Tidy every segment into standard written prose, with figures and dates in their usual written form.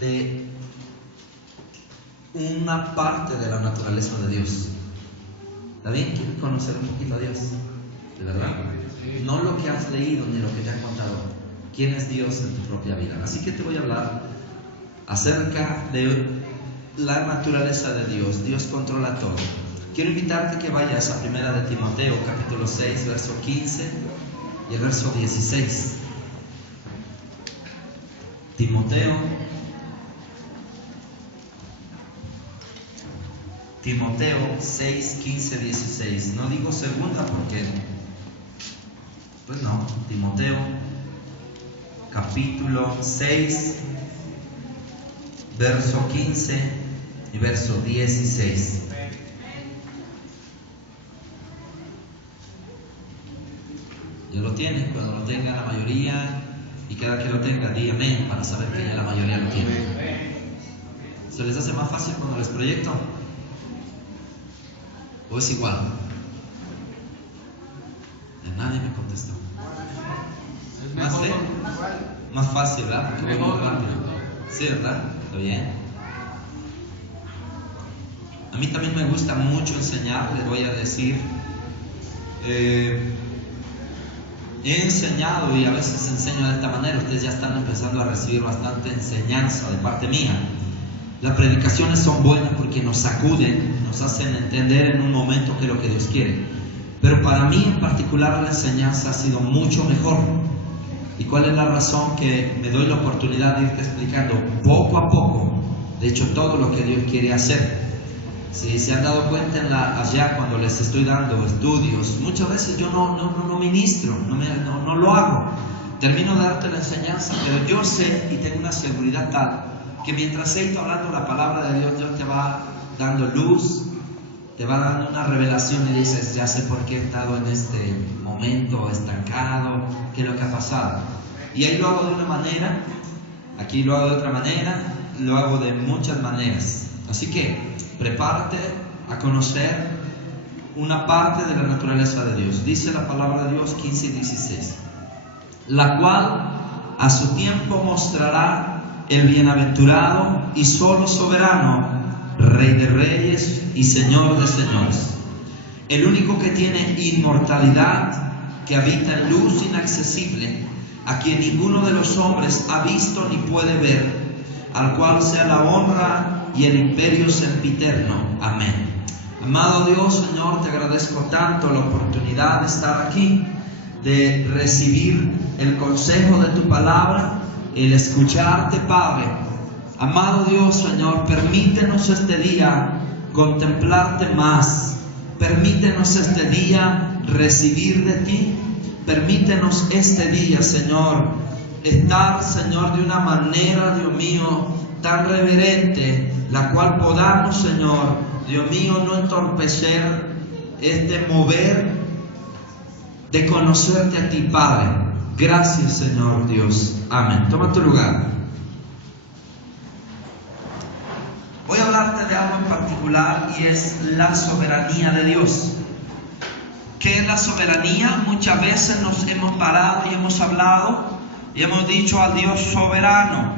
de una parte de la naturaleza de Dios. ¿Está bien? ¿Quieres conocer un poquito a Dios? ¿De verdad? No lo que has leído ni lo que te han contado. ¿Quién es Dios en tu propia vida? Así que te voy a hablar acerca de la naturaleza de Dios. Dios controla todo. Quiero invitarte a que vayas a 1 de Timoteo, capítulo 6, verso 15 y el verso 16. Timoteo 6, 15, 16. No digo segunda porque, pues no, Timoteo, capítulo 6, verso 15 y verso 16. Ya lo tienen. Cuando lo tenga la mayoría, y cada que lo tenga, di amén para saber que ya la mayoría lo tiene. ¿Se les hace más fácil cuando les proyecto? ¿O es igual? Nadie me contestó. Más fácil, ¿verdad? Porque voy muy rápido. Sí, ¿verdad? ¿Está bien? A mí también me gusta mucho enseñar, les voy a decir. He enseñado y a veces enseño de esta manera. Ustedes ya están empezando a recibir bastante enseñanza de parte mía. Las predicaciones son buenas porque nos sacuden, nos hacen entender en un momento qué es lo que Dios quiere. Pero para mí en particular la enseñanza ha sido mucho mejor. ¿Y cuál es la razón? Que me doy la oportunidad de irte explicando poco a poco, de hecho, todo lo que Dios quiere hacer. Si se han dado cuenta allá cuando les estoy dando estudios, muchas veces yo no ministro, no lo hago. Termino de darte la enseñanza, pero yo sé y tengo una seguridad tal que mientras he ido hablando la palabra de Dios, Dios te va dando luz, te va dando una revelación y dices, ya sé por qué he estado en este momento estancado, qué es lo que ha pasado. Y ahí lo hago de una manera, aquí lo hago de otra manera, lo hago de muchas maneras. Así que prepárate a conocer una parte de la naturaleza de Dios. Dice la palabra de Dios 15 y 16, la cual a su tiempo mostrará el bienaventurado y solo soberano, Rey de reyes y Señor de señores, el único que tiene inmortalidad, que habita en luz inaccesible, a quien ninguno de los hombres ha visto ni puede ver, al cual sea la honra y el imperio sempiterno. Amén. Amado Dios, Señor, te agradezco tanto la oportunidad de estar aquí, de recibir el consejo de tu palabra, el escucharte, Padre. Amado Dios, Señor, permítenos este día contemplarte más. Permítenos este día recibir de ti. Permítenos este día, Señor, estar, Señor, de una manera, Dios mío, tan reverente, la cual podamos, Señor, Dios mío, no entorpecer este mover de conocerte a ti, Padre. Gracias, Señor Dios. Amén. Toma tu lugar. Voy a hablarte de algo en particular y es la soberanía de Dios. ¿Qué es la soberanía? Muchas veces nos hemos parado y hemos hablado y hemos dicho al Dios soberano.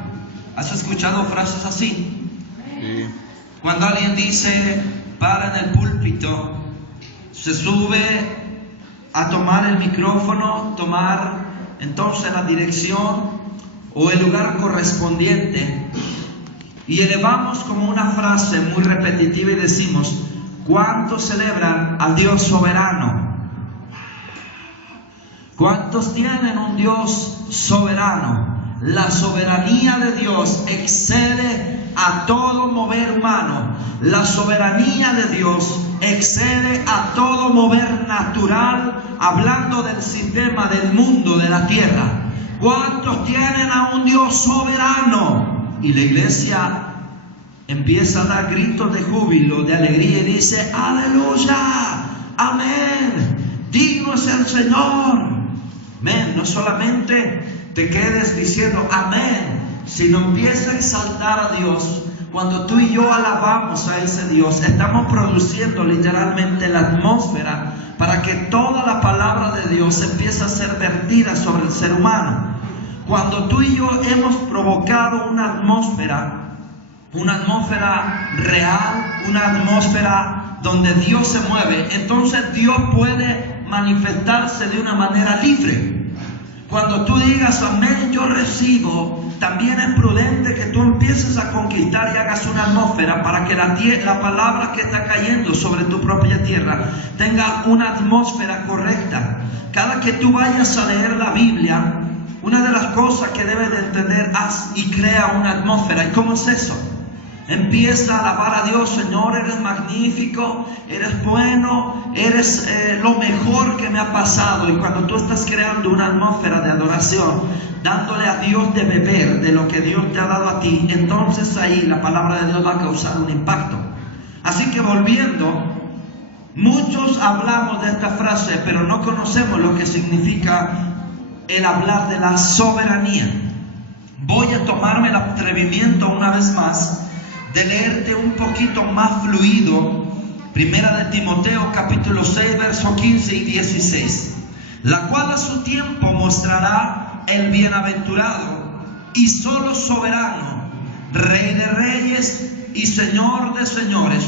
¿Has escuchado frases así? Sí. Cuando alguien dice, para en el púlpito, se sube a tomar el micrófono, tomar entonces la dirección o el lugar correspondiente y elevamos como una frase muy repetitiva y decimos, ¿cuántos celebran al Dios soberano? ¿Cuántos tienen un Dios soberano? La soberanía de Dios excede a todo mover humano. La soberanía de Dios excede a todo mover natural, hablando del sistema del mundo, de la tierra. ¿Cuántos tienen a un Dios soberano? Y la iglesia empieza a dar gritos de júbilo, de alegría y dice, aleluya, amén, digno es el Señor. Amén. No solamente te quedes diciendo amén, sino empieza a exaltar a Dios. Cuando tú y yo alabamos a ese Dios, estamos produciendo literalmente la atmósfera para que toda la palabra de Dios empiece a ser vertida sobre el ser humano. cuando tú y yo hemos provocado una atmósfera real, una atmósfera donde Dios se mueve, entonces Dios puede manifestarse de una manera libre. Cuando tú digas amén, yo recibo, también es prudente que tú empieces a conquistar y hagas una atmósfera para que la palabra que está cayendo sobre tu propia tierra tenga una atmósfera correcta. Cada que tú vayas a leer la Biblia, una de las cosas que debes de entender, haz y crea una atmósfera. ¿Y cómo es eso? Empieza a alabar a Dios. Señor, eres magnífico, eres bueno, eres lo mejor que me ha pasado. Y cuando tú estás creando una atmósfera de adoración, dándole a Dios de beber de lo que Dios te ha dado a ti, entonces ahí la palabra de Dios va a causar un impacto. Así que volviendo, muchos hablamos de esta frase, pero no conocemos lo que significa el hablar de la soberanía. Voy a tomarme el atrevimiento una vez más de leerte un poquito más fluido, Primera de Timoteo capítulo 6, verso 15 y 16, la cual a su tiempo mostrará el bienaventurado y solo soberano, Rey de reyes y Señor de señores,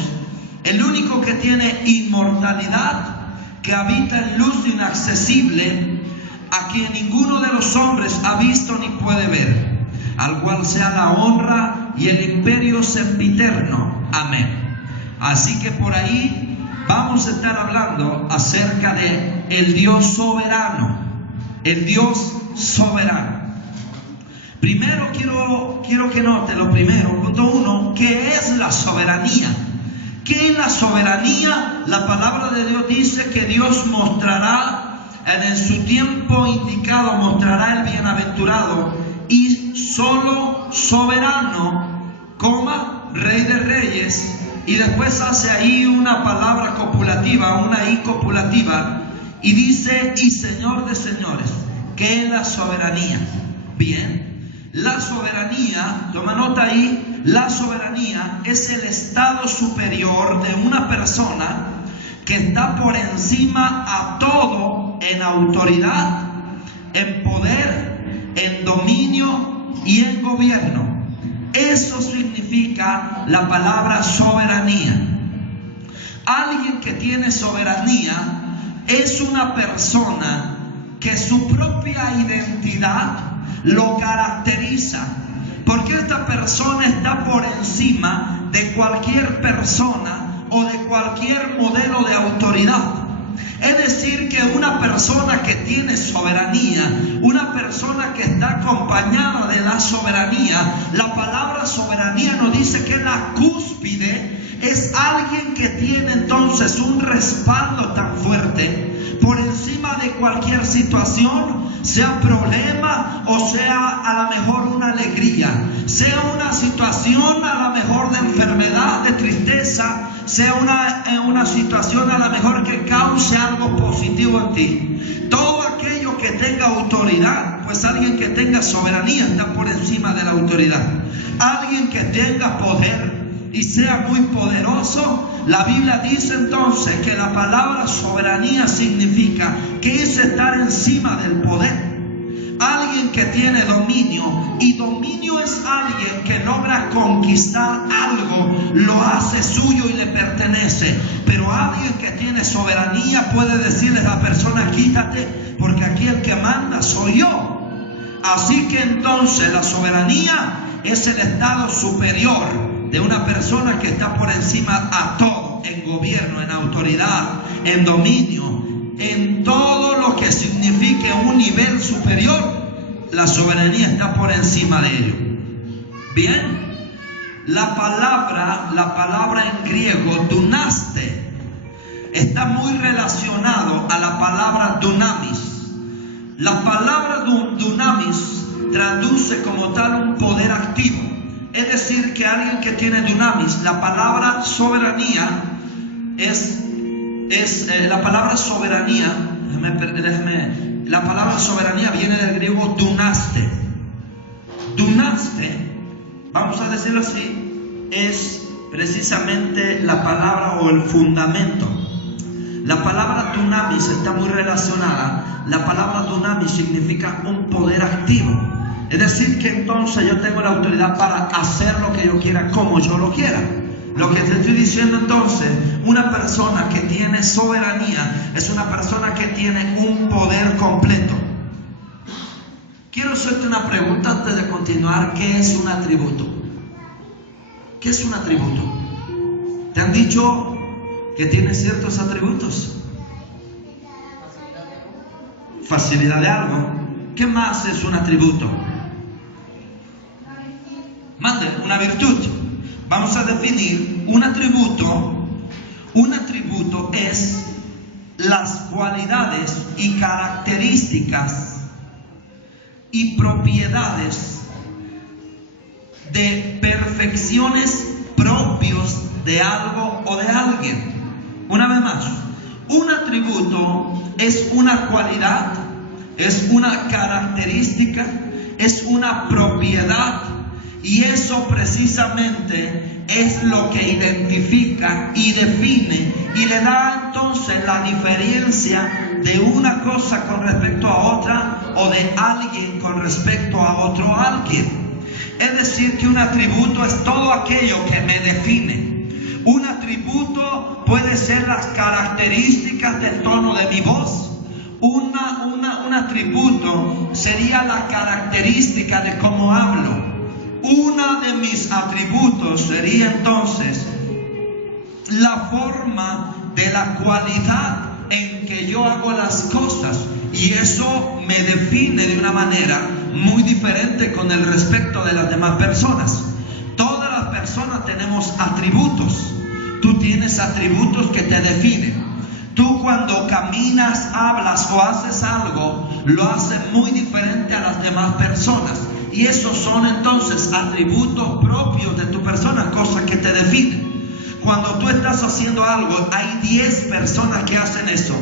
el único que tiene inmortalidad, que habita en luz inaccesible, a quien ninguno de los hombres ha visto ni puede ver, al cual sea la honra y el imperio sempiterno. Amén. Así que por ahí vamos a estar hablando acerca de el Dios soberano. El Dios soberano. Primero quiero que note lo primero, punto 1, ¿qué es la soberanía? ¿Qué es la soberanía? La palabra de Dios dice que Dios mostrará, en su tiempo indicado, mostrará el bienaventurado y solo soberano, Rey de reyes, y después hace ahí una palabra copulativa, una I copulativa, y dice y Señor de señores. ¿Qué es la soberanía? Bien, la soberanía, toma nota ahí, la soberanía es el estado superior de una persona que está por encima a todo en autoridad, en poder, en dominio y en gobierno. Eso significa la palabra soberanía. Alguien que tiene soberanía es una persona que su propia identidad lo caracteriza, porque esta persona está por encima de cualquier persona o de cualquier modelo de autoridad. Es decir, que una persona que tiene soberanía, una persona que está acompañada de la soberanía, la palabra soberanía nos dice que la cúspide es alguien que tiene entonces un respaldo tan fuerte por encima de cualquier situación, sea problema o sea a lo mejor una alegría, sea una situación a lo mejor de enfermedad, de tristeza, sea una situación a lo mejor que cause algo positivo en ti. Todo aquello que tenga autoridad, pues alguien que tenga soberanía está por encima de la autoridad. Alguien que tenga poder y sea muy poderoso, la Biblia dice entonces que la palabra soberanía significa que es estar encima del poder. Alguien que tiene dominio, y dominio es alguien que logra conquistar algo, lo hace suyo y le pertenece. Pero alguien que tiene soberanía puede decirle a la persona: quítate, porque aquí el que manda soy yo. Así que entonces la soberanía es el estado superior de una persona que está por encima a todo, en gobierno, en autoridad, en dominio, en todo lo que signifique un nivel superior. La soberanía está por encima de ello. Bien, la palabra en griego dunaste está muy relacionado a la palabra dunamis. La palabra dunamis traduce como tal un poder activo. Es decir, que alguien que tiene dunamis, la palabra soberanía la palabra soberanía, la palabra soberanía viene del griego dunaste. Dunaste, vamos a decirlo así, es precisamente la palabra o el fundamento. La palabra dunamis está muy relacionada. La palabra dunamis significa un poder activo. Es decir, que entonces yo tengo la autoridad para hacer lo que yo quiera, como yo lo quiera. Lo que te estoy diciendo entonces, una persona que tiene soberanía es una persona que tiene un poder completo. Quiero hacerte una pregunta antes de continuar. ¿Qué es un atributo? ¿Qué es un atributo? ¿Te han dicho que tiene ciertos atributos? Facilidad de algo. ¿Qué más es un atributo? Mande, una virtud. Vamos a definir un atributo. Un atributo es las cualidades y características y propiedades de perfecciones propios de algo o de alguien. Una vez más, un atributo es una cualidad, es una característica, es una propiedad, y eso precisamente es lo que identifica y define y le da entonces la diferencia de una cosa con respecto a otra o de alguien con respecto a otro alguien. Es decir, que un atributo es todo aquello que me define. Un atributo puede ser las características del tono de mi voz. Un atributo sería la característica de cómo hablo. Uno de mis atributos sería entonces la forma de la cualidad en que yo hago las cosas, y eso me define de una manera muy diferente con el respecto de las demás personas. Todas las personas tenemos atributos. Tú tienes atributos que te definen. Tú cuando caminas, hablas o haces algo, lo haces muy diferente a las demás personas. Y esos son entonces atributos propios de tu persona, cosas que te definen. Cuando tú estás haciendo algo, hay 10 personas que hacen eso.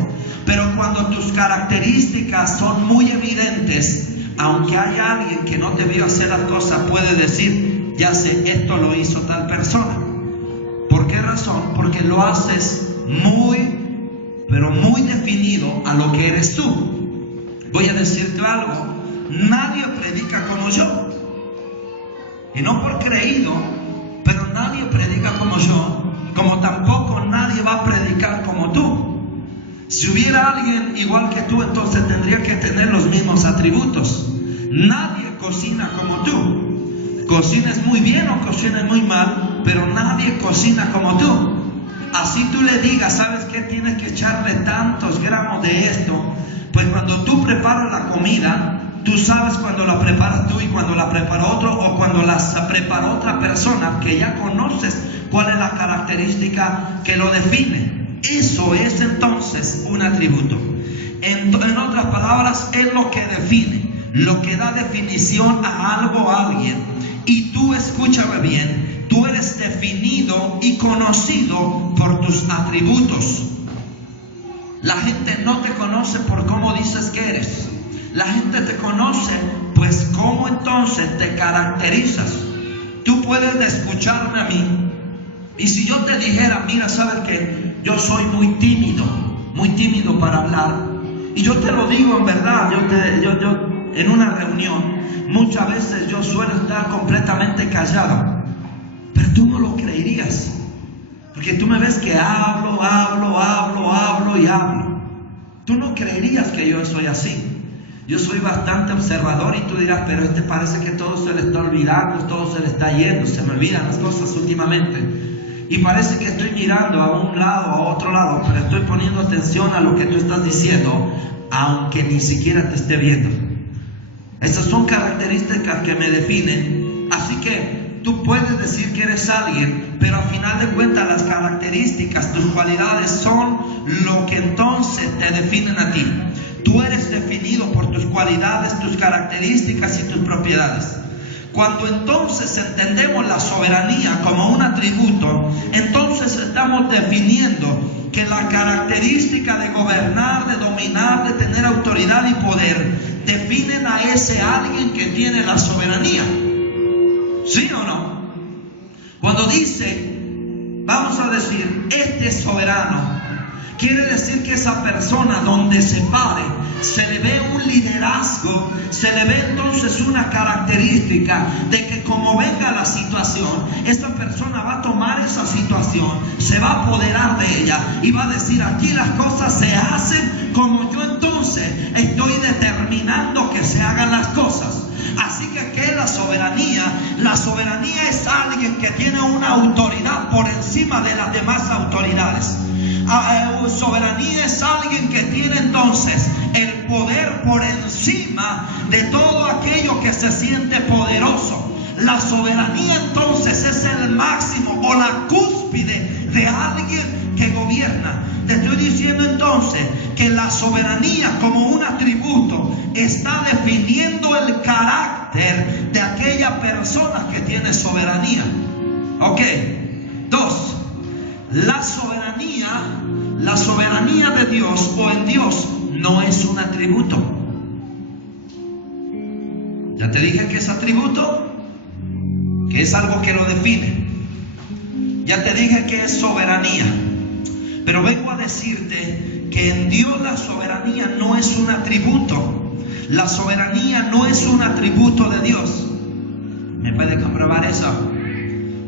Pero cuando tus características son muy evidentes, aunque haya alguien que no te vio hacer las cosas, puede decir, ya sé, esto lo hizo tal persona. ¿Por qué razón? Porque lo haces pero muy definido a lo que eres tú. Voy a decirte algo. Nadie predica como yo. Y no por creído, pero nadie predica como yo, como tampoco nadie va a predicar como tú. Si hubiera alguien igual que tú, entonces tendría que tener los mismos atributos. Nadie cocina como tú. Cocines muy bien o cocines muy mal, pero nadie cocina como tú. Así tú le digas, ¿sabes qué? Tienes que echarle tantos gramos de esto. Pues cuando tú preparas la comida, tú sabes cuando la preparas tú y cuando la prepara otro, o cuando la prepara otra persona, que ya conoces cuál es la característica que lo define. Eso es entonces un atributo. En otras palabras, es lo que define, lo que da definición a algo o a alguien. Y tú, escúchame bien, tú eres definido y conocido por tus atributos. La gente no te conoce por cómo dices que eres. La gente te conoce, pues, cómo entonces te caracterizas. Tú puedes escucharme a mí, y si yo te dijera, mira, ¿sabes qué? Yo soy muy tímido para hablar, y yo te lo digo en verdad. Yo en una reunión, muchas veces yo suelo estar completamente callado, pero tú no lo creerías, porque tú me ves que hablo. Tú no creerías que yo soy así. Yo soy bastante observador, y tú dirás, pero parece que todo se le está olvidando, todo se le está yendo, se me olvidan las cosas últimamente. Y parece que estoy mirando a un lado, a otro lado, pero estoy poniendo atención a lo que tú estás diciendo, aunque ni siquiera te esté viendo. Esas son características que me definen. Así que tú puedes decir que eres alguien, pero al final de cuentas las características, tus cualidades son lo que entonces te definen a ti. Tú eres definido por tus cualidades, tus características y tus propiedades. Cuando entonces entendemos la soberanía como un atributo, entonces estamos definiendo que la característica de gobernar, de dominar, de tener autoridad y poder, definen a ese alguien que tiene la soberanía. ¿Sí o no? Cuando dice, vamos a decir, este es soberano, Quiere decir que esa persona, donde se pare, se le ve un liderazgo, se le ve entonces una característica de que como venga la situación, esa persona va a tomar esa situación, se va a apoderar de ella y va a decir: aquí las cosas se hacen como yo entonces estoy determinando que se hagan las cosas. Así que, ¿qué es la soberanía? La soberanía es alguien que tiene una autoridad por encima de las demás autoridades. Soberanía es alguien que tiene entonces el poder por encima de todo aquello que se siente poderoso. La soberanía entonces es el máximo o la cúspide de alguien que gobierna. Te estoy diciendo entonces que la soberanía como un atributo está definiendo el carácter de aquella persona que tiene soberanía. Ok. 2. La soberanía de Dios o en Dios no es un atributo. Ya te dije que es atributo, que es algo que lo define. Ya te dije que es soberanía. Pero vengo a decirte que en Dios la soberanía no es un atributo. La soberanía no es un atributo de Dios. ¿Me puede comprobar eso?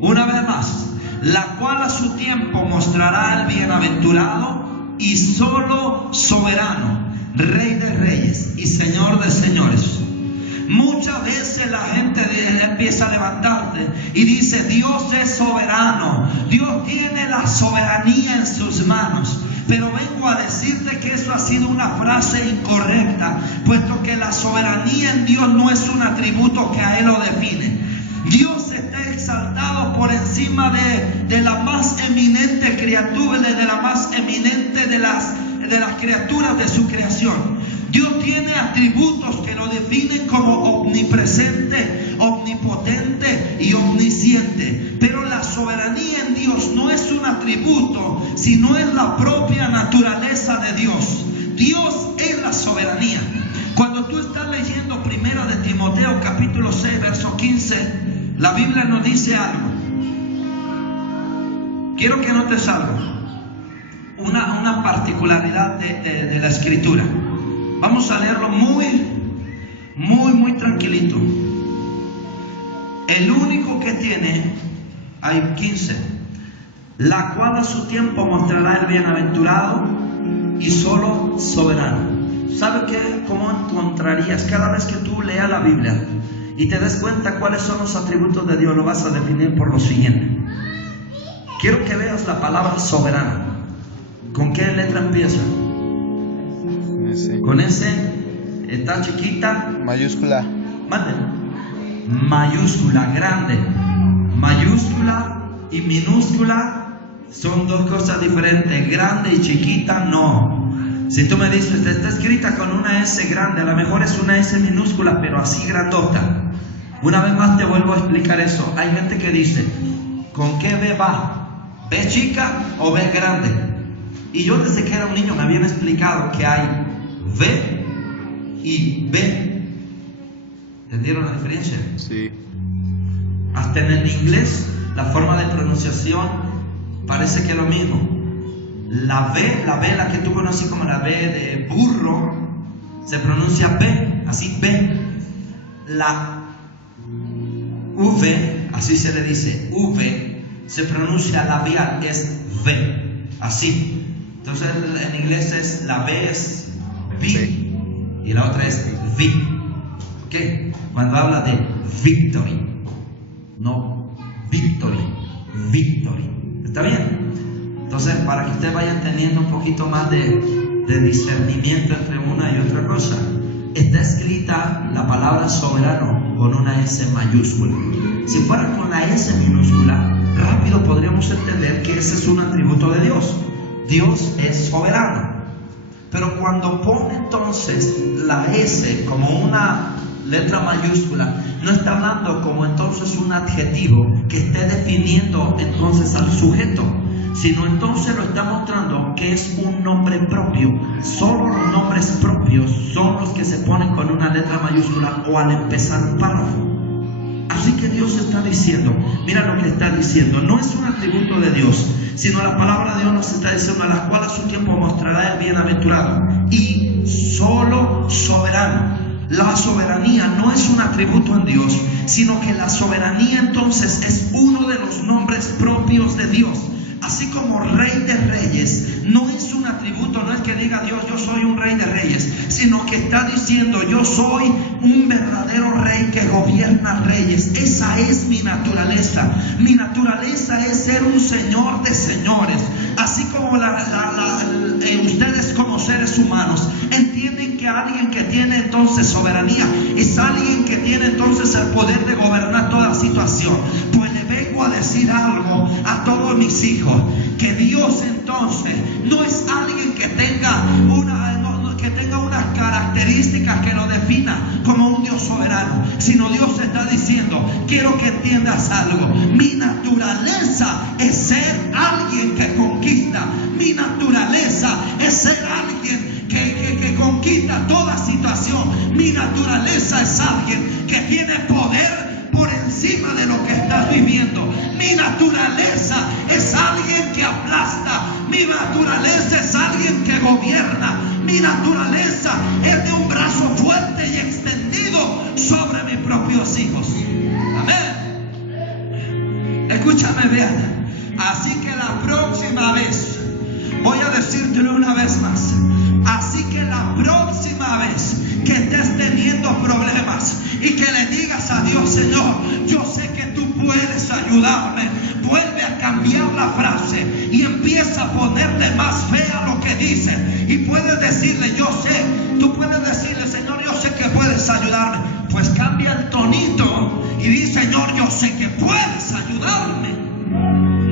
Una vez más. La cual a su tiempo mostrará al bienaventurado y solo soberano, Rey de reyes y Señor de señores. Muchas veces la gente empieza a levantarte y dice: Dios es soberano, Dios tiene la soberanía en sus manos. Pero vengo a decirte que eso ha sido una frase incorrecta, puesto que la soberanía en Dios no es un atributo que a Él lo define. Dios está exaltado por encima de la más eminente criatura, de la más eminente de las criaturas de su creación. Dios tiene atributos que lo definen como omnipresente, omnipotente y omnisciente. Pero la soberanía en Dios no es un atributo, sino es la propia naturaleza de Dios. Dios es la soberanía. Cuando tú estás leyendo 1 de Timoteo capítulo 6 verso 15, la Biblia nos dice algo. Quiero que notes algo, una particularidad de la escritura. Vamos a leerlo muy tranquilito. El único que tiene, hay 15, la cual a su tiempo mostrará el bienaventurado y solo soberano. ¿Sabe qué? ¿Cómo encontrarías cada vez que tú leas la Biblia y te des cuenta cuáles son los atributos de Dios? Lo vas a definir por lo siguiente. Quiero que veas la palabra soberano. ¿Con qué letra empieza? S. Con S. Está chiquita. Mayúscula. Manden. Mayúscula, grande. Mayúscula y minúscula son dos cosas diferentes. Grande y chiquita no. Si tú me dices, está escrita con una S grande, a lo mejor es una S minúscula, pero así grandota. Una vez más te vuelvo a explicar eso. Hay gente que dice, ¿con qué B va? ¿B chica o B grande? Y yo desde que era un niño me habían explicado que hay V y B. ¿Entendieron la diferencia? Sí. Hasta en el inglés, la forma de pronunciación parece que es lo mismo. La B, la que tú conoces como la B de burro, se pronuncia B, así B. La V, así se le dice, V, se pronuncia labial, es V, así. Entonces en inglés es la B es V y la otra es V. ¿Ok? Cuando habla de victory, no victory, victory. ¿Está bien? Entonces, para que ustedes vayan teniendo un poquito más de discernimiento entre una y otra cosa, está escrita la palabra soberano con una S mayúscula. Si fuera con la S minúscula, rápido podríamos entender que ese es un atributo de Dios. Dios es soberano. Pero cuando pone entonces la S como una letra mayúscula, no está hablando como entonces un adjetivo que esté definiendo entonces al sujeto, sino entonces lo está mostrando que es un nombre propio. Solo los nombres propios son los que se ponen con una letra mayúscula o al empezar un párrafo. Así que Dios está diciendo, mira lo que está diciendo, no es un atributo de Dios, sino la palabra de Dios nos está diciendo, a las cuales a su tiempo mostrará el bienaventurado y solo soberano. La soberanía no es un atributo en Dios, sino que la soberanía entonces es uno de los nombres propios de Dios. Así como Rey de Reyes no es un atributo, no es que diga Dios, yo soy un Rey de Reyes, sino que está diciendo, yo soy un verdadero Rey que gobierna reyes. Esa es mi naturaleza. Mi naturaleza es ser un Señor de señores. Así como ustedes como seres humanos entienden que alguien que tiene entonces soberanía es alguien que tiene entonces el poder de gobernar toda situación. Pues le vengo a decir algo a todos mis hijos, que Dios entonces no es alguien que tenga unas características que lo defina como un Dios soberano, sino Dios está diciendo, quiero que entiendas algo, mi naturaleza es ser alguien que conquista, mi naturaleza es ser alguien que conquista toda situación, mi naturaleza es alguien que tiene poder por encima de lo que estás viviendo. Mi naturaleza es alguien que aplasta. Mi naturaleza es alguien que gobierna. Mi naturaleza es de un brazo fuerte y extendido sobre mis propios hijos. Amén. Escúchame, vean. Así que la próxima vez, voy a decírtelo una vez más. Así que la próxima vez que estés teniendo problemas y que le digas a Dios, Señor, yo sé que tú puedes ayudarme, vuelve a cambiar la frase y empieza a ponerle más fe a lo que dice. Y puedes decirle, yo sé, tú puedes decirle, Señor, yo sé que puedes ayudarme. Pues cambia el tonito y dice, Señor, yo sé que puedes ayudarme.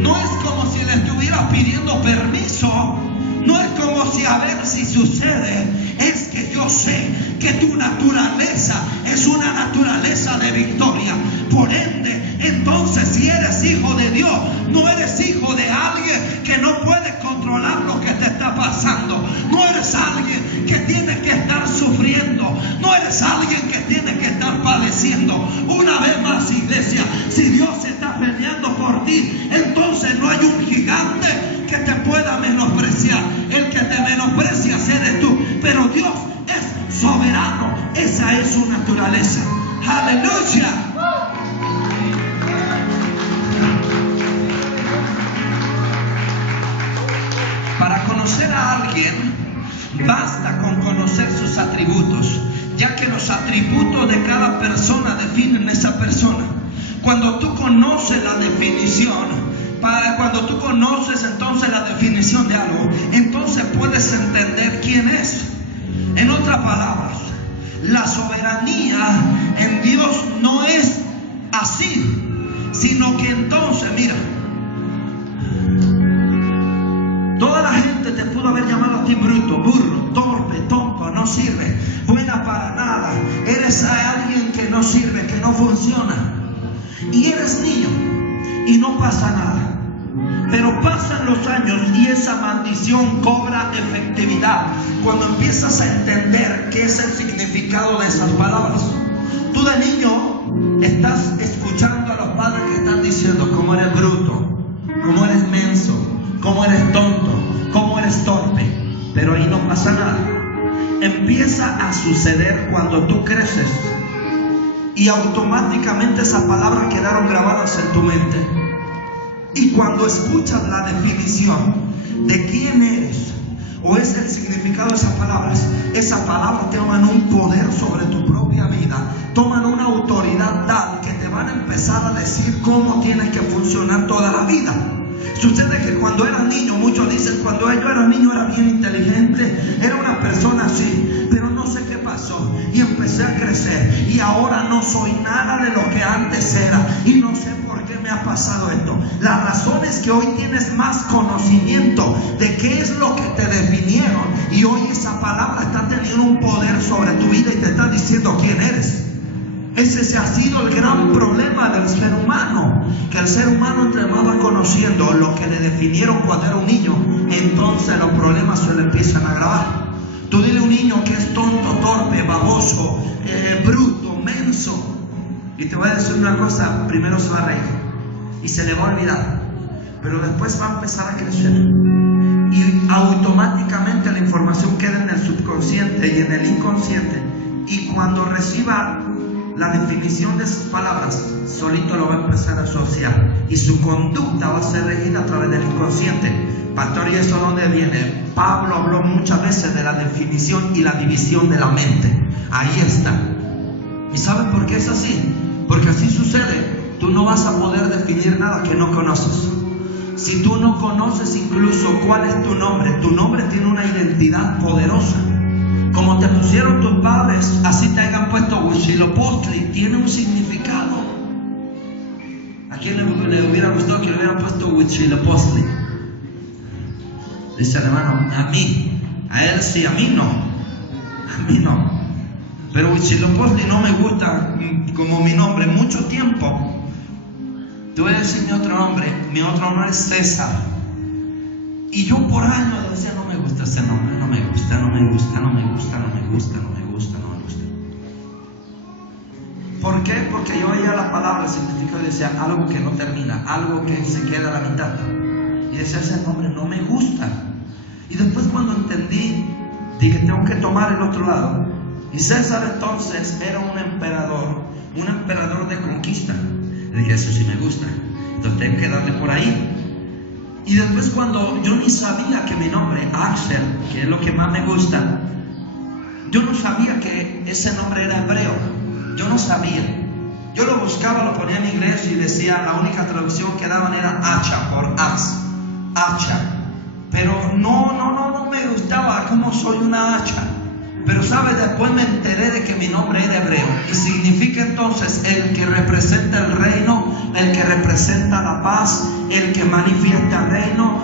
No es como si le estuvieras pidiendo permiso. No es como si a ver si sucede. Es que yo sé que tu naturaleza es una naturaleza de victoria. Por ende, entonces si eres hijo de Dios, no eres hijo de alguien que no puede controlar lo que te está pasando. No eres alguien que tiene que estar sufriendo. No eres alguien que tiene que estar padeciendo. Una vez más, iglesia, si Dios está peleando por ti, entonces no hay un gigante que te pueda menospreciar. El que te menosprecia eres tú. Pero Dios es soberano. Esa es su naturaleza. Aleluya. Para conocer a alguien, basta con conocer sus atributos, ya que los atributos de cada persona definen esa persona. Cuando tú conoces la definición, cuando tú conoces entonces la definición de algo, entonces puedes entender quién es. En otras palabras, la soberanía en Dios no es así, sino que entonces, mira, toda la gente te pudo haber llamado a ti bruto, burro, torpe, tonto, no sirve, buena para nada, eres alguien que no sirve, que no funciona, y eres niño y no pasa nada. Pero pasan los años y esa maldición cobra efectividad cuando empiezas a entender qué es el significado de esas palabras. Tú de niño estás escuchando a los padres que están diciendo cómo eres bruto, cómo eres menso, cómo eres tonto, cómo eres torpe, pero ahí no pasa nada. Empieza a suceder cuando tú creces y automáticamente esas palabras quedaron grabadas en tu mente. Y cuando escuchas la definición de quién eres o es el significado de esas palabras toman un poder sobre tu propia vida, toman una autoridad tal que te van a empezar a decir cómo tienes que funcionar toda la vida. Sucede que cuando eras niño, muchos dicen, cuando yo era niño era bien inteligente, era una persona así, pero no sé qué pasó y empecé a crecer y ahora no soy nada de lo que antes era y no sé por qué me ha pasado esto. La razón es que hoy tienes más conocimiento de qué es lo que te definieron y hoy esa palabra está teniendo un poder sobre tu vida y te está diciendo quién eres. Ese ha sido el gran problema del ser humano, que el ser humano entre más va conociendo lo que le definieron cuando era un niño, entonces los problemas se le empiezan a agravar. Tú dile a un niño que es tonto, torpe, baboso, bruto, menso, Y te voy a decir una cosa, primero se va a reír y se le va a olvidar, pero después va a empezar a crecer y automáticamente la información queda en el subconsciente y en el inconsciente, y cuando reciba la definición de sus palabras, solito lo va a empezar a asociar y su conducta va a ser regida a través del inconsciente. Pastor, ¿y eso dónde viene? Pablo habló muchas veces de la definición y la división de la mente. Ahí está. ¿Y saben por qué es así? Porque así sucede. Tú no vas a poder definir nada que no conoces. Si tú no conoces incluso cuál es tu nombre tiene una identidad poderosa. Como te pusieron tus padres, así te hayan puesto Huitzilopochtli, tiene un significado. ¿A quién le hubiera gustado que le hubieran puesto Huitzilopochtli? Dice el hermano, a mí, a él sí, a mí no. A mí no. Pero Huitzilopochtli no me gusta como mi nombre. Mucho tiempo. Te voy a decir mi otro nombre. Mi otro nombre es César. Y yo por años decía, no me gusta ese nombre, no me gusta, no me gusta, no me gusta, no me gusta, no me gusta, no me gusta. ¿Por qué? Porque yo veía la palabra, el significado y decía, algo que no termina, algo que se queda a la mitad. Y decía, ese nombre no me gusta. Y después cuando entendí, dije, tengo que tomar el otro lado. Y César entonces era un emperador de conquista. Y dije, eso sí me gusta, entonces tengo que darle por ahí. Y después cuando yo ni sabía que mi nombre, Axel, que es lo que más me gusta, yo no sabía que ese nombre era hebreo. Yo no sabía. Yo lo buscaba, lo ponía en inglés y decía, la única traducción que daban era hacha, por axe, hacha. Pero no me gustaba cómo soy una hacha. Pero sabes, después me enteré de que mi nombre era hebreo y significa entonces el que representa el reino, el que representa la paz, el que manifiesta el reino.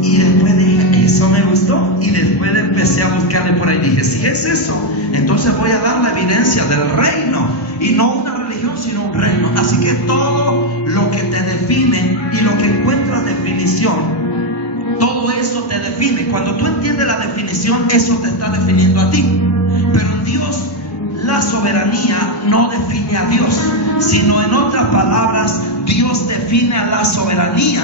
Y después dije, eso me gustó, y después empecé a buscarle por ahí. Dije, si es eso, entonces voy a dar la evidencia del reino, y no una religión sino un reino. Así que todo lo que te define y lo que encuentras definición, todo eso te define. Cuando tú entiendes la definición, eso te está definiendo a ti. Pero en Dios, la soberanía no define a Dios, sino en otras palabras, Dios define a la soberanía.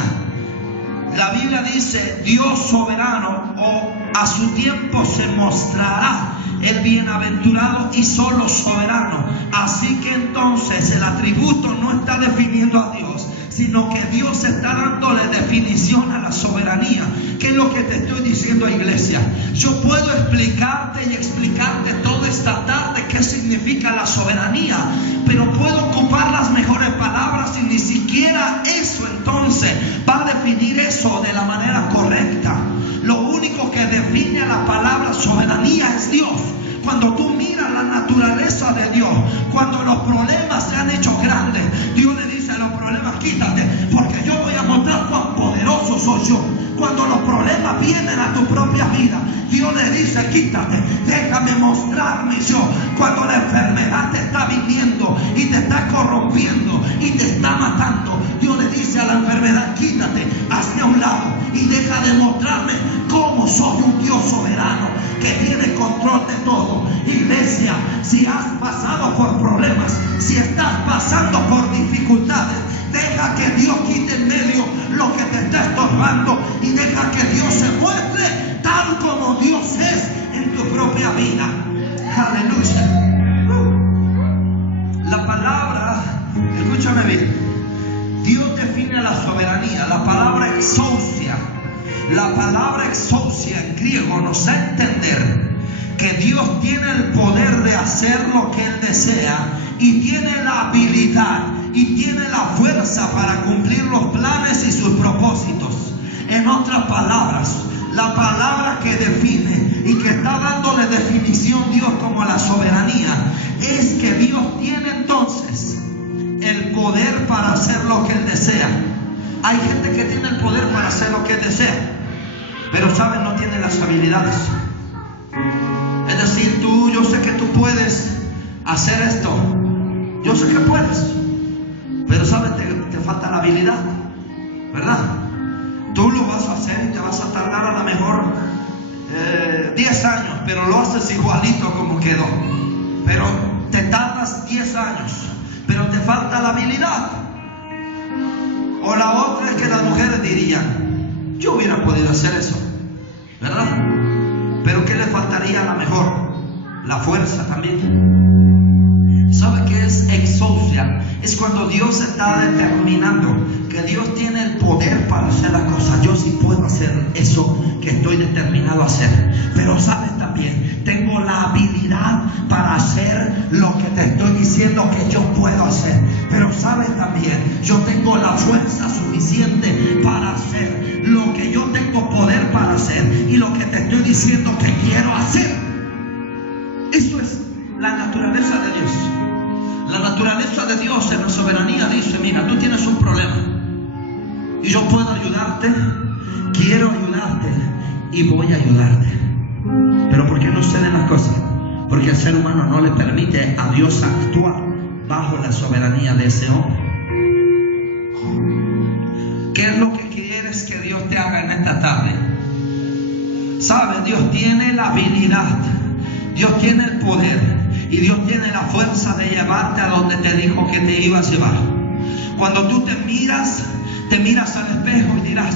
La Biblia dice, Dios soberano, o a su tiempo se mostrará el bienaventurado y solo soberano. Así que entonces el atributo no está definiendo a Dios, sino que Dios está dándole definición a la soberanía. ¿Qué es lo que te estoy diciendo, iglesia? Yo puedo explicarte y explicarte toda esta tarde qué significa la soberanía, pero puedo ocupar las mejores palabras y ni siquiera eso entonces va a definir eso de la manera correcta. Lo único que define a la palabra soberanía es Dios. Cuando tú miras la naturaleza de Dios, cuando los problemas se han hecho grandes, Dios le dice a los problemas, quítate, porque yo voy a mostrar cuán poderoso soy yo. Cuando los problemas vienen a tu propia vida, Dios le dice, quítate, déjame mostrarme yo. Cuando la enfermedad te está viniendo y te está corrompiendo y te está matando, Dios le dice a la enfermedad, quítate, hazte a un lado y deja de mostrarme cómo soy un Dios soberano que tiene control de todo. Iglesia, si has pasado por problemas, si estás pasando por dificultades, deja que Dios quite en medio lo que te está estorbando y deja que Dios se muestre tal como Dios es en tu propia vida. Aleluya. La palabra, escúchame bien, Dios define la soberanía. La palabra exousia, en griego nos da a entender que Dios tiene el poder de hacer lo que Él desea y tiene la habilidad y tiene la fuerza para cumplir los planes y sus propósitos. En otras palabras, la palabra que define y que está dándole definición Dios como la soberanía es que Dios tiene entonces el poder para hacer lo que Él desea. Hay gente que tiene el poder para hacer lo que Él desea, pero saben, no tiene las habilidades. Es decir, yo sé que tú puedes hacer esto, yo sé que puedes, pero sabes, te falta la habilidad, ¿verdad? Tú lo vas a hacer y te vas a tardar a lo mejor 10 años, pero lo haces igualito como quedó. Pero te tardas 10 años, pero te falta la habilidad. O la otra es que las mujeres dirían: yo hubiera podido hacer eso, ¿verdad? Pero ¿qué le faltaría a la mejor? La fuerza también. ¿Sabe qué es exousia? Es cuando Dios está determinando que Dios tiene el poder para hacer las cosas. Yo sí puedo hacer eso que estoy determinado a hacer. Pero sabes también, tengo la habilidad para hacer lo que te estoy diciendo que yo puedo hacer. Pero sabes también, yo tengo la fuerza suficiente para hacer lo que yo tengo poder para hacer y lo que te estoy diciendo que quiero hacer. Eso es la naturaleza de Dios. La naturaleza de Dios en la soberanía dice: mira, tú tienes un problema y yo puedo ayudarte, quiero ayudarte y voy a ayudarte. Pero ¿por qué no suceden las cosas? Porque el ser humano no le permite a Dios actuar bajo la soberanía de ese hombre. ¿Qué es lo que quieres que Dios te haga en esta tarde? ¿Sabes? Dios tiene la habilidad, Dios tiene el poder y Dios tiene la fuerza de llevarte a donde te dijo que te iba a llevar. Cuando tú te miras al espejo y dirás: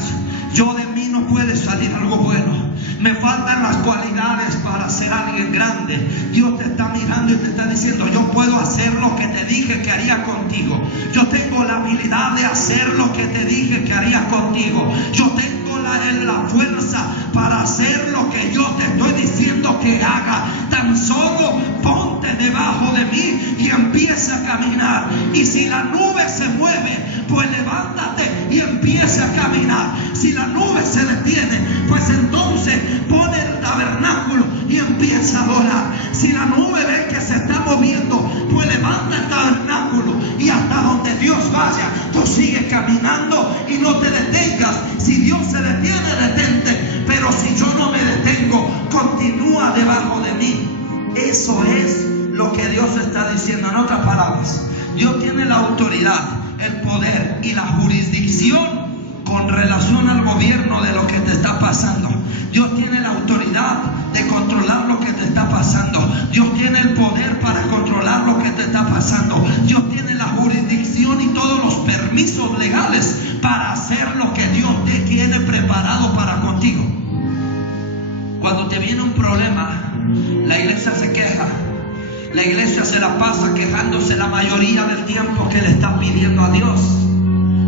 yo de mí no puede salir algo bueno, me faltan las cualidades para ser alguien grande. Dios te está mirando y te está diciendo: yo puedo hacer lo que te dije que haría contigo. Yo tengo la habilidad de hacer lo que te dije que haría contigo. Yo tengo la fuerza para hacer lo que yo te estoy diciendo que haga. Tan solo ponte debajo de mí y empieza a caminar. Y si la nube se mueve, pues levántate y empieza a caminar. Si la nube se detiene, pues entonces pone el tabernáculo y empieza a adorar. Si la nube ve que se está moviendo, pues levanta el tabernáculo y hasta donde Dios vaya, tú sigues caminando y no te detengas. Si Dios se detiene, detente. Pero si yo no me detengo, continúa debajo de mí. Eso es lo que Dios está diciendo. En otras palabras, Dios tiene la autoridad, el poder y la jurisdicción con relación al gobierno de lo que te está pasando. Dios tiene la autoridad de controlar lo que te está pasando. Dios tiene el poder para controlar lo que te está pasando. Dios tiene la jurisdicción y todos los permisos legales para hacer lo que Dios te tiene preparado para contigo. Cuando te viene un problema, la iglesia se queja. La iglesia se la pasa quejándose la mayoría del tiempo que le está pidiendo a Dios.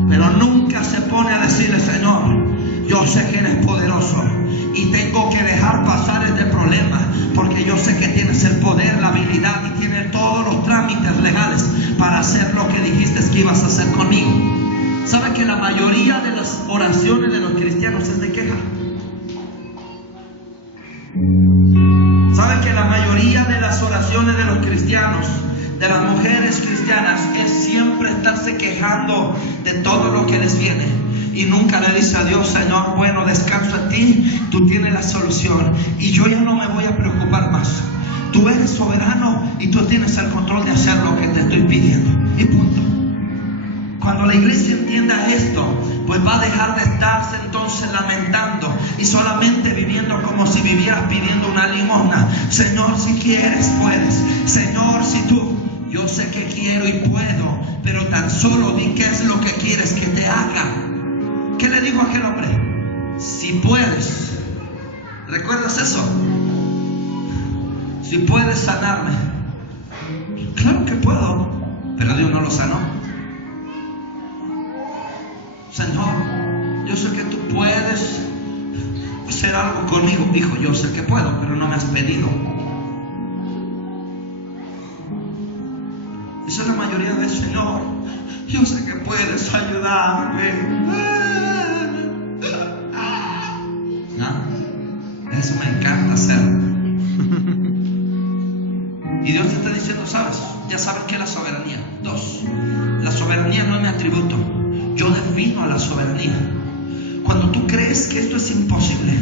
Pero nunca se pone a decirle: Señor, yo sé que eres poderoso y tengo que dejar pasar este problema porque yo sé que tienes el poder, la habilidad y tienes todos los trámites legales para hacer lo que dijiste que ibas a hacer conmigo. ¿Sabe que la mayoría de las oraciones de los cristianos es de queja? ¿Sabe que la mayoría de las oraciones de los cristianos, de las mujeres cristianas, es siempre estarse quejando de todo lo que les viene? Y nunca le dice a Dios: Señor, bueno, descanso en ti, tú tienes la solución y yo ya no me voy a preocupar más. Tú eres soberano y tú tienes el control de hacer lo que te estoy pidiendo. Y punto. Cuando la iglesia entienda esto, pues va a dejar de estarse entonces lamentando y solamente viviendo como si vivieras pidiendo una limosna. Señor, si quieres, puedes. Señor, si tú... Yo sé que quiero y puedo, pero tan solo di qué es lo que quieres que te haga. ¿Qué le dijo a aquel hombre? Si puedes. ¿Recuerdas eso? Si puedes sanarme. Claro que puedo, pero Dios no lo sanó. Señor, yo sé que tú puedes hacer algo conmigo. Hijo, yo sé que puedo, pero no me has pedido. Esa es la mayoría de veces: Señor, yo sé que puedes ayudarme. ¿No? Eso me encanta hacer. Y Dios te está diciendo: sabes, ya sabes que es la soberanía. 2, la soberanía no es mi atributo. Yo defino la soberanía. Cuando tú crees que esto es imposible,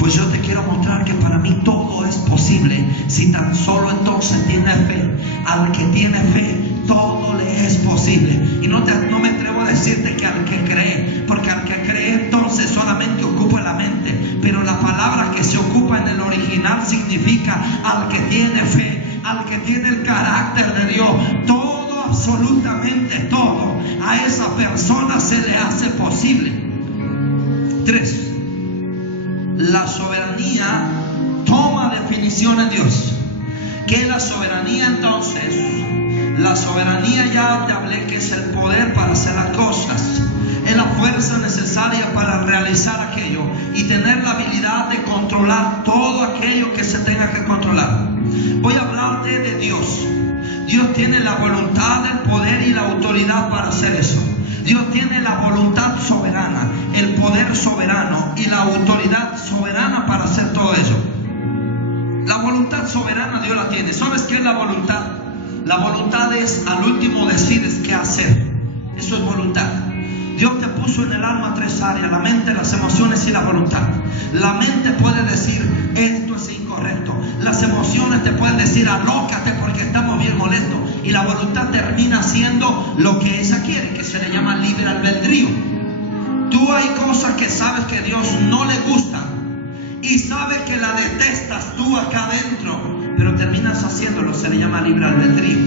pues yo te quiero mostrar que para mí todo es posible si tan solo entonces tienes fe. Al que tiene fe, todo le es posible. Y no me atrevo a decirte que al que cree, porque al que cree entonces solamente ocupa la mente, pero la palabra que se ocupa en el original significa al que tiene fe, al que tiene el carácter de Dios. Todo absolutamente todo, a esa persona se le hace posible. 3. La soberanía toma definición en Dios. ¿Qué es la soberanía entonces? La soberanía, ya te hablé, que es el poder para hacer las cosas. Es la fuerza necesaria para realizar aquello y tener la habilidad de controlar todo aquello que se tenga que controlar. Voy a hablarte de Dios. Dios tiene la voluntad, el poder y la autoridad para hacer eso. Dios tiene la voluntad soberana, el poder soberano y la autoridad soberana para hacer todo eso. La voluntad soberana Dios la tiene. ¿Sabes qué es la voluntad? La voluntad es, al último decides qué hacer. Eso es voluntad. Dios te puso en el alma 3 áreas: la mente, las emociones y la voluntad. La mente puede decir esto es incorrecto. Las emociones te pueden decir alócate porque estamos bien molestos. Y la voluntad termina haciendo lo que ella quiere, que se le llama libre albedrío. Tú hay cosas que sabes que a Dios no le gustan y sabes que la detestas tú acá adentro, pero terminas haciéndolo, se le llama libre albedrío.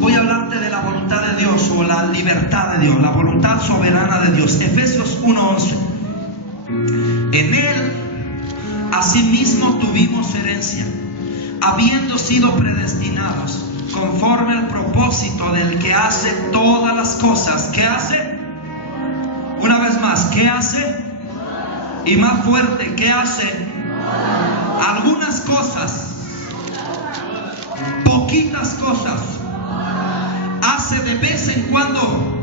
Voy a hablarte de la voluntad de Dios o la libertad de Dios, la voluntad soberana de Dios. Efesios 1:11. En Él asimismo tuvimos herencia, habiendo sido predestinados conforme al propósito del que hace todas las cosas. ¿Qué hace? Una vez más, ¿qué hace? Y más fuerte, ¿qué hace? Algunas cosas, poquitas cosas, hace de vez en cuando.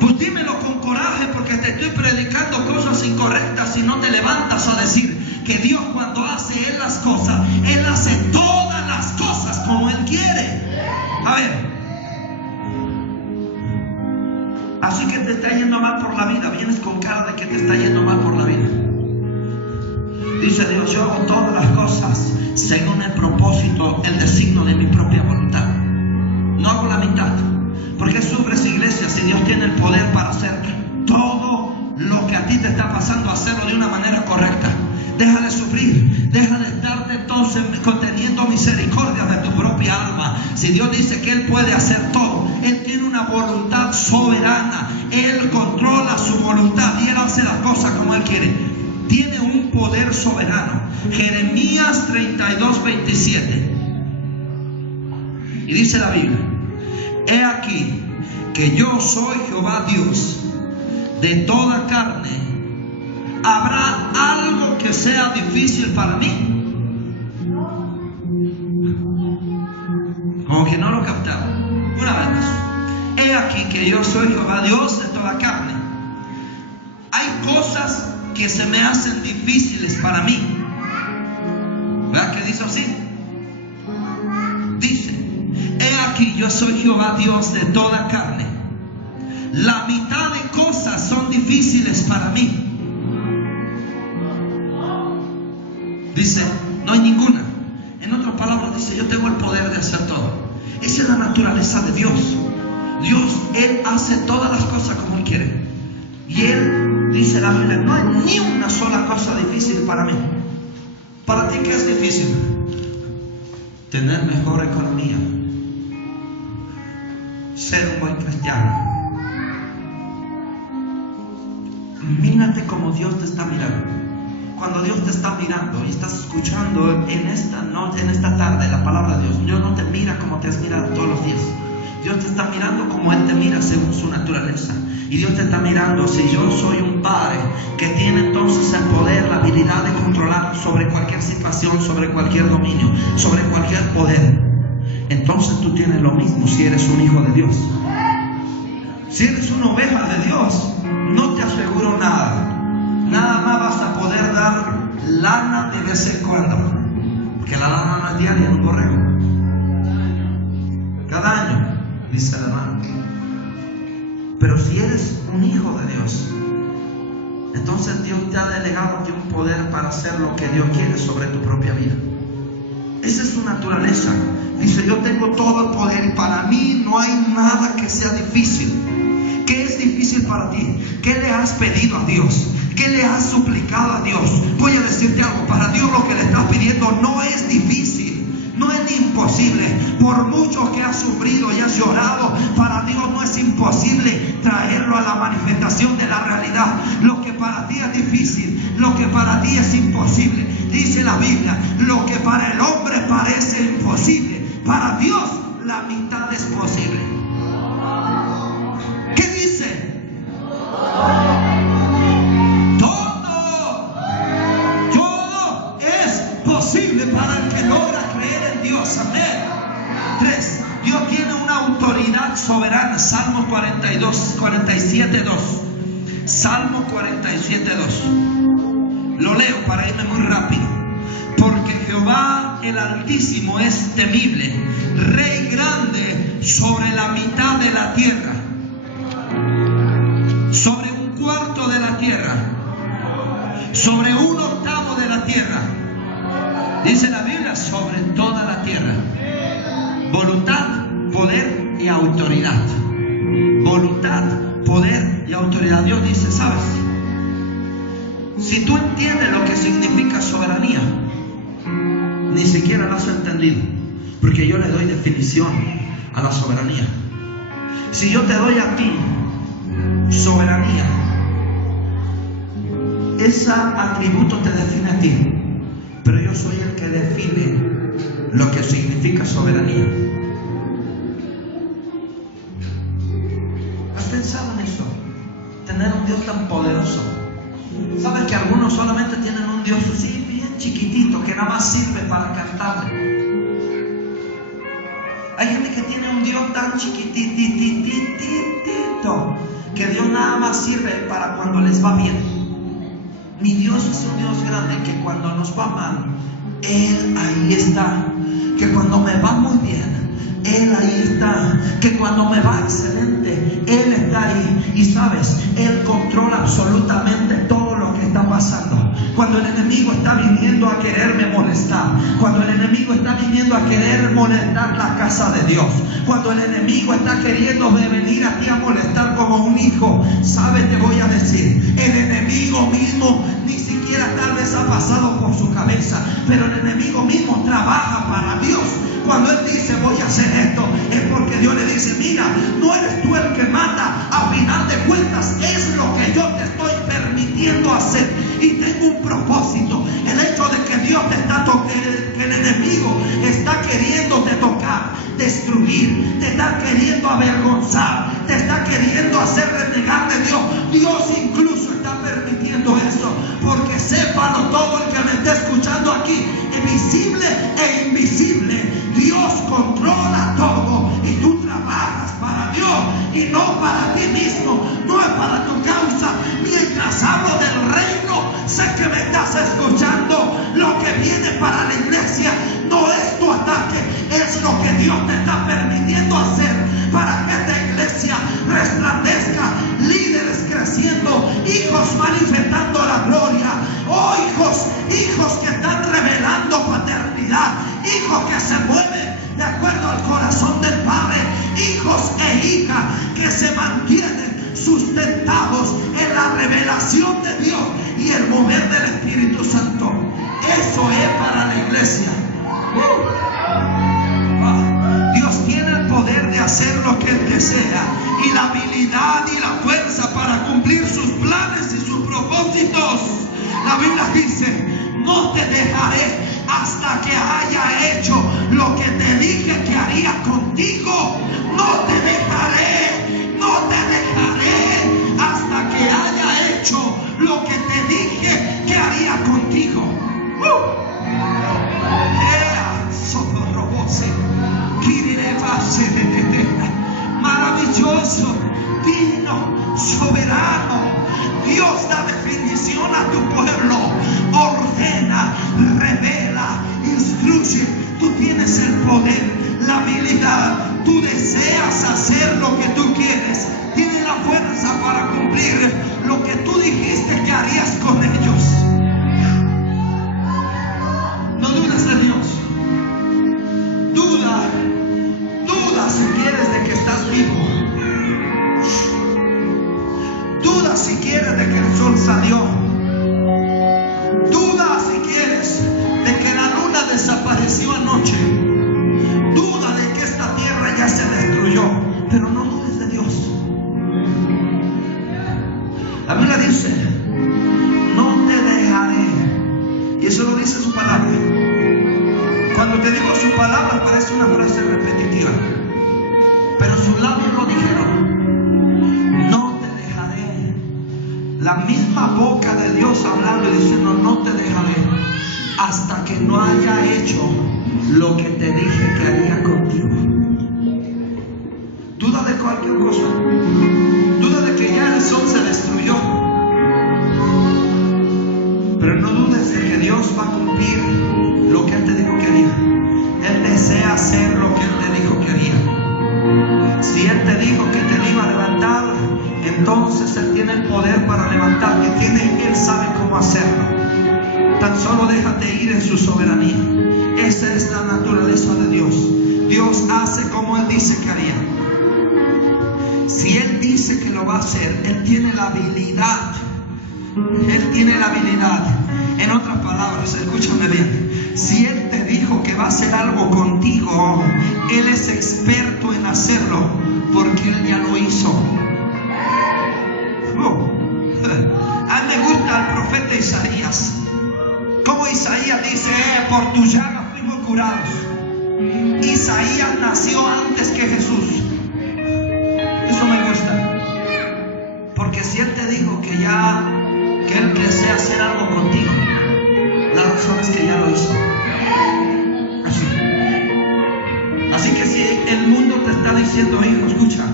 Pues dímelo con coraje, porque te estoy predicando cosas incorrectas y no te levantas a decir que Dios, cuando hace Él las cosas, Él hace todas las cosas como Él quiere. A ver, así que te está yendo mal por la vida, vienes con cara de que te está yendo mal por la vida. Dice Dios: yo hago todas las cosas según el propósito, el designio de mi propia voluntad. No hago la mitad. ¿Por qué sufres, iglesia, si Dios tiene el poder para hacer todo lo que a ti te está pasando, hacerlo de una manera correcta? Deja de sufrir, deja de estarte entonces conteniendo misericordia de tu propia alma. Si Dios dice que Él puede hacer todo, Él tiene una voluntad soberana, Él controla su voluntad y Él hace las cosas como Él quiere. Tiene un poder soberano. Jeremías 32:27. Y dice la Biblia: he aquí que yo soy Jehová Dios de toda carne. ¿Habrá algo que sea difícil para mí? Como que no lo captaron. Una vez más: he aquí que yo soy Jehová Dios de toda carne. Hay cosas que se me hacen difíciles para mí. ¿Verdad que dice así? Dice: he aquí yo soy Jehová Dios de toda carne. La mitad de cosas son difíciles para mí. Dice: no hay ninguna. En otras palabras dice: yo tengo el poder de hacer todo. Esa es la naturaleza de Dios. Dios, Él hace todas las cosas como Él quiere. Y Él, dice la Biblia, no hay ni una sola cosa difícil para mí. ¿Para ti qué es difícil? Tener mejor economía, ser un buen cristiano. Mírate como Dios te está mirando. Cuando Dios te está mirando y estás escuchando en esta noche, en esta tarde, la palabra de Dios, Dios no te mira como te has mirado todos los días. Dios te está mirando como Él te mira según su naturaleza. Y Dios te está mirando: si yo soy un padre que tiene entonces el poder, la habilidad de controlar sobre cualquier situación, sobre cualquier dominio, sobre cualquier poder, entonces tú tienes lo mismo si eres un hijo de Dios. Si eres una oveja de Dios, no te aseguro nada. Nada más vas a poder dar lana de vez en cuando, porque la lana no es diaria en un borrego. Cada año, dice la hermana. Pero si eres un hijo de Dios, entonces Dios te ha delegado a ti un poder para hacer lo que Dios quiere sobre tu propia vida. Esa es su naturaleza. Dice: yo tengo todo el poder y para mí no hay nada que sea difícil. ¿Qué es difícil para ti? ¿Qué le has pedido a Dios? ¿Qué le has suplicado a Dios? Voy a decirte algo: para Dios lo que le estás pidiendo no es difícil. no es ni imposible. Por mucho que has sufrido y has llorado, para Dios no es imposible traerlo a la manifestación de la realidad. Lo que para ti es difícil, lo que para ti es imposible, dice la Biblia, lo que para el hombre parece imposible, para Dios la mitad es posible. ¿Qué dice? Todo es posible para el que logra creer en Dios. Amén. 3. Dios tiene una autoridad soberana. Salmo 47:2. Salmo 47:2. Lo leo para irme muy rápido. Porque Jehová el Altísimo es temible, Rey grande sobre la mitad de la tierra, sobre un cuarto de la tierra, sobre un octavo de la tierra. Dice la Biblia, sobre toda la tierra. Voluntad, poder y autoridad. Voluntad, poder y autoridad. Dios dice, ¿sabes? Si tú entiendes lo que significa soberanía, ni siquiera lo has entendido, porque yo le doy definición a la soberanía. Si yo te doy a ti soberanía, ese atributo te define a ti, pero yo soy el que define lo que significa soberanía. ¿Has pensado en eso? Tener un Dios tan poderoso. ¿Sabes que algunos solamente tienen un Dios así bien chiquitito, que nada más sirve para cantarle? Hay gente que tiene un Dios tan chiquititititito que Dios nada más sirve para cuando les va bien. Mi Dios es un Dios grande que cuando nos va mal, Él ahí está. Que cuando me va muy bien, Él ahí está. Que cuando me va excelente, Él está ahí. Y sabes, Él controla absolutamente todo lo que está pasando. Cuando el enemigo está viniendo a quererme molestar, cuando el enemigo está viniendo a querer molestar la casa de Dios, cuando el enemigo está queriendo venir a ti a molestar como un hijo, ¿sabes? Te voy a decir, el enemigo mismo ni siquiera tal vez ha pasado por su cabeza, pero el enemigo mismo trabaja para Dios. Cuando Él dice voy a hacer esto, es porque Dios le dice, mira, no eres tú el que manda, a final de cuentas es lo que yo te estoy permitiendo hacer y tengo un propósito. El hecho de que Dios te está que el enemigo está queriéndote tocar, destruir, te está queriendo avergonzar, te está queriendo hacer renegar de Dios. Dios incluso está permitiendo eso, porque sépalo todo el que me esté escuchando aquí, visible e invisible, Dios controla todo y tú trabajas para Dios y no para ti mismo, no es para tu causa. Mientras hablo del reino, sé que me estás escuchando. Lo que viene para la iglesia no es tu ataque, es lo que Dios te está permitiendo hacer para que esta iglesia resplandezca, líderes creciendo, hijos manifestando la gloria, hijos que están revelando paternidad, hijos que se mueven de acuerdo al corazón del Padre, hijos e hijas que se mantienen sustentados en la revelación de Dios y el mover del Espíritu Santo. Eso es para la iglesia. Dios tiene el poder de hacer lo que Él desea y la habilidad y la fuerza para cumplir sus planes y sus propósitos. La Biblia dice, no te dejaré hasta que haya hecho lo que te dije que haría contigo. No te dejaré, no te dejaré hasta que haya hecho lo que te dije que haría contigo. Maravilloso, digno, soberano. Dios da definición a tu pueblo, ordena, revela, instruye. Tú tienes el poder, la habilidad, tú deseas hacer lo que tú quieres, tienes la fuerza para cumplir lo que tú dijiste que harías con ellos. No dudes de Dios. Duda si quieres de que estás vivo. Duda si quieres de que el sol salió. Duda si quieres de que la luna desapareció anoche. La Biblia dice, no te dejaré. Y eso lo dice su palabra. Cuando te digo su palabra parece una frase repetitiva, pero sus labios lo dijeron, no te dejaré. La misma boca de Dios hablando y diciendo, no te dejaré hasta que no haya hecho lo que te dije que haría contigo. Duda de cualquier cosa, duda de que ya el sol se destruyó, pero no dudes de que Dios va a cumplir lo que Él te dijo que haría. Él desea hacer lo que Él te dijo que haría. Si Él te dijo que te iba a levantar, entonces Él tiene el poder para levantarte. Él sabe cómo hacerlo. Tan solo déjate ir en su soberanía. Esa es la naturaleza de Dios. Dios hace como Él dice que haría. Si Él dice que lo va a hacer, Él tiene la habilidad. Él tiene la habilidad. En otras palabras, escúchame bien. Si Él te dijo que va a hacer algo contigo, Él es experto en hacerlo, porque Él ya lo hizo. A mí me gusta el profeta Isaías. Como Isaías dice, por tu llaga fuimos curados. Isaías nació antes que Jesús. Eso me gusta. Porque si Él te dijo que Él desea hacer algo contigo, la razón es que ya lo hizo. Así que si el mundo te está diciendo, hijo, escucha,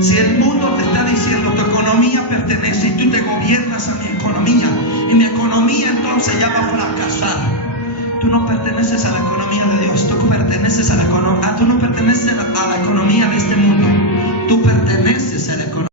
si el mundo te está diciendo, tu economía pertenece y tú te gobiernas a mi economía, y mi economía entonces ya va a fracasar, tú no perteneces a la economía de Dios, tú perteneces a la economía de este mundo, tú perteneces a la economía